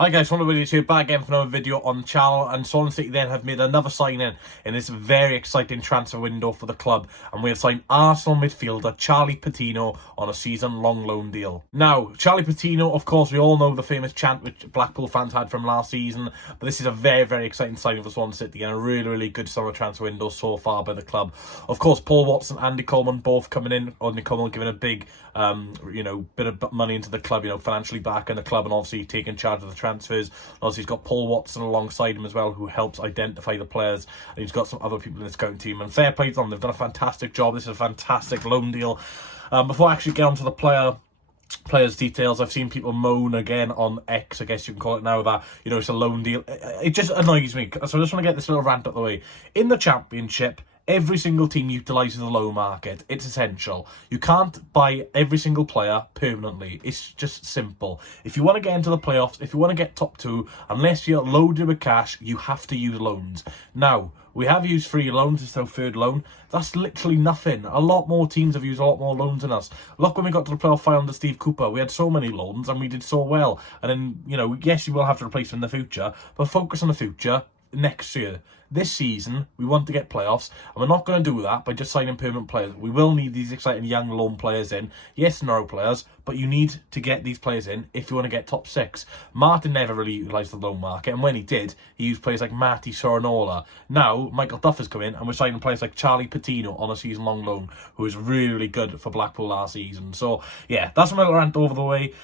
Hi guys, Wonderkid here, back again for another video on the channel, and Swansea City then have made another signing in this very exciting transfer window for the club, and we have signed Arsenal midfielder Charlie Patino on a season-long loan deal. Now, Charlie Patino, of course, we all know the famous chant which Blackpool fans had from last season, but this is a very exciting signing for Swansea City and a really good summer transfer window so far by the club. Of course, Paul Watson and Andy Coleman both coming in, Andy Coleman giving a big, bit of money into the club, financially backing the club and obviously taking charge of the transfers. Obviously, he's got Paul Watson alongside him as well, who helps identify the players, and he's got some other people in the scouting team. And fair play to them, they've done a fantastic job. This is a fantastic loan deal. Before I actually get onto the players' details, I've seen people moan again on X, I guess you can call it now, that it's a loan deal. It just annoys me, so I just want to get this little rant out of the way. In the Championship, every single team utilises the loan market. It's essential. You can't buy every single player permanently. It's just simple. If you want to get into the playoffs, if you want to get top two, unless you're loaded with cash, you have to use loans. Now, we have used free loans. It's our third loan. That's literally nothing. A lot more teams have used a lot more loans than us. Look, when we got to the playoff final under Steve Cooper, we had so many loans and we did so well. And then, yes, you will have to replace them in the future, but focus on the future next year. This season, we want to get playoffs, and we're not going to do that by just signing permanent players. We will need these exciting young loan players in. Yes, narrow players, but you need to get these players in if you want to get top six. Martin never really utilised the loan market, and when he did, he used players like Marty Soranola. Now, Michael Duff has come in, and we're signing players like Charlie Patino on a season-long loan, who was really good for Blackpool last season. So, yeah, that's my little rant over the way.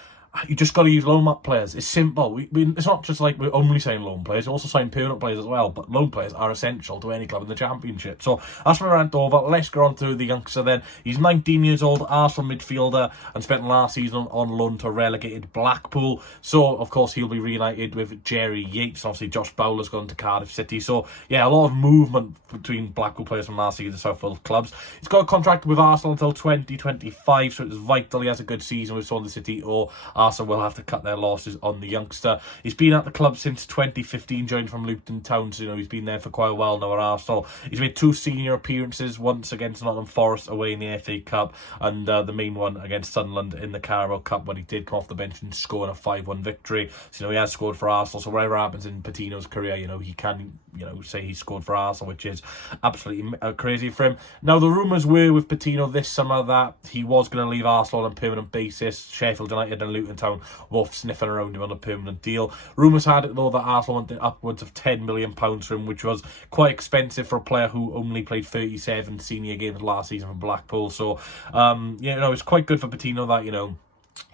You just got to use loan players. It's simple. It's not just like we're only signing loan players. We also sign permanent players as well. But loan players are essential to any club in the Championship. So that's my rant over. Let's go on to the youngster then. He's 19 years old, Arsenal midfielder, and spent last season on loan to relegated Blackpool. So, of course, he'll be reunited with Jerry Yates. Obviously, Josh Bowler's gone to Cardiff City. So, yeah, a lot of movement between Blackpool players from last season to Southfield clubs. He's got a contract with Arsenal until 2025, so it's vital he has a good season with Swansea City, or Arsenal will have to cut their losses on the youngster. He's been at the club since 2015, joined from Luton Town, so he's been there for quite a while now at Arsenal. He's made 2 senior appearances, once against Nottingham Forest away in the FA Cup, and the main one against Sunderland in the Carabao Cup, when he did come off the bench and score in a 5-1 victory. So he has scored for Arsenal, so whatever happens in Patino's career, he can say he scored for Arsenal, which is absolutely crazy for him. Now, the rumours were with Patino this summer that he was going to leave Arsenal on a permanent basis. Sheffield United and Luton Town both sniffing around him on a permanent deal. Rumours had it, though, that Arsenal wanted upwards of £10 million for him, which was quite expensive for a player who only played 37 senior games last season for Blackpool. So, it's quite good for Patino that,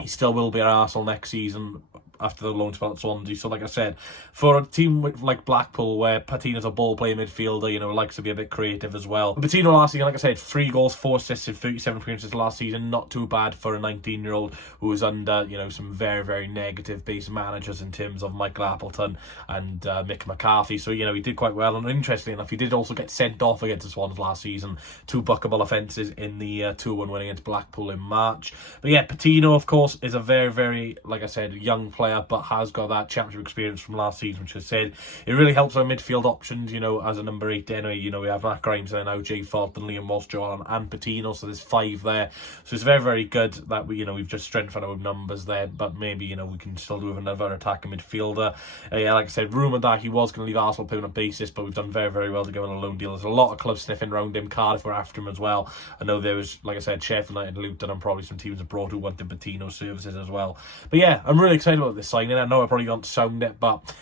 he still will be at Arsenal next season after the loan spell at Swansea. So, like I said, for a team like Blackpool, where Patino's a ball-playing midfielder, likes to be a bit creative as well. Patino last season, like I said, 3 goals, 4 assists in 37 appearances last season. Not too bad for a 19-year-old who was under, some very negative-based managers in terms of Michael Appleton and Mick McCarthy. So, he did quite well. And interestingly enough, he did also get sent off against the Swans last season. 2 bookable offences in the 2-1 win against Blackpool in March. But yeah, Patino, of course, is a very, like I said, young player, but has got that championship experience from last season, which I said it really helps our midfield options, as a number 8 anyway. We have Matt Grimes there now, Jay Fulton, Liam Walsh, Joel and Patino, so there's 5 there. So it's very good that we've just strengthened our numbers there, but maybe, we can still do with another attacking midfielder. Yeah, like I said, rumoured that he was going to leave Arsenal on a permanent basis, but we've done very well to give him a loan deal. There's a lot of clubs sniffing around him. Cardiff were after him as well. I know there was, like I said, Sheffield United, Luton, and probably some teams abroad who wanted Patino's services as well. But yeah, I'm really excited about this signing. I know I probably don't sound it, but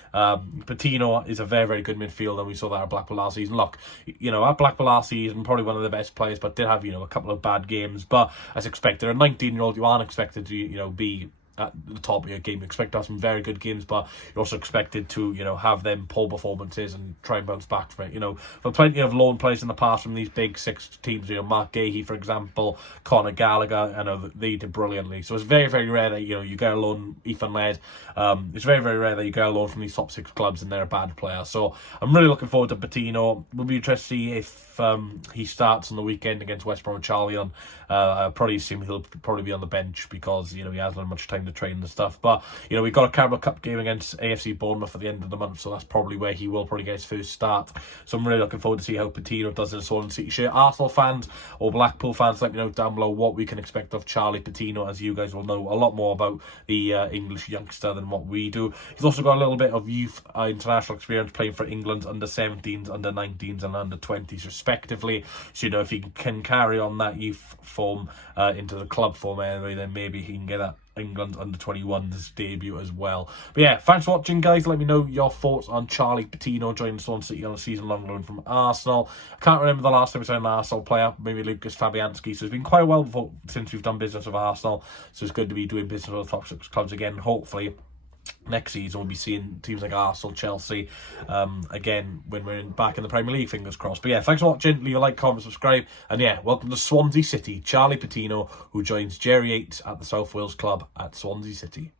Patino is a very good midfielder, and we saw that at Blackpool last season. Look, at Blackpool last season, probably one of the best players, but did have, a couple of bad games. But as expected, a 19-year-old, you aren't expected to, be at the top of your game. You expect to have some very good games, but you're also expected to, have them poor performances and try and bounce back from it. For plenty of loan players in the past from these big 6 teams, Mark Gahey, for example, Conor Gallagher, I know that they did brilliantly. So it's very rare that, you get a loan, Ethan Laird. It's very rare that you get a loan from these top 6 clubs and they're a bad player. So I'm really looking forward to Patino. We'll be interested to see if he starts on the weekend against West Bromwich Albion. Probably assume he'll probably be on the bench because, he hasn't had much time to of training and stuff. But, you know, we've got a Carabao Cup game against AFC Bournemouth at the end of the month, so that's probably where he will probably get his first start. So I'm really looking forward to see how Patino does in a Swansea City shirt. Arsenal fans or Blackpool fans, let me know down below what we can expect of Charlie Patino, as you guys will know a lot more about the English youngster than what we do. He's also got a little bit of youth international experience playing for England's under-17s, under-19s and under-20s respectively. So, you know, if he can carry on that youth form into the club form anyway, then maybe he can get that England's under-21s debut as well. But yeah, thanks for watching, guys. Let me know your thoughts on Charlie Patino joining Swansea City on a season-long loan from Arsenal. I can't remember the last time we saw an Arsenal player, maybe Lucas Fabianski. So it's been quite a while since we've done business with Arsenal. So it's good to be doing business with the top 6 clubs again. Hopefully next season we'll be seeing teams like Arsenal, Chelsea again when we're back in the Premier League, fingers crossed. But yeah, thanks for watching. Leave a like, comment, subscribe, and yeah, welcome to Swansea City, Charlie Patino, who joins Jerry Yates at the South Wales club at Swansea City.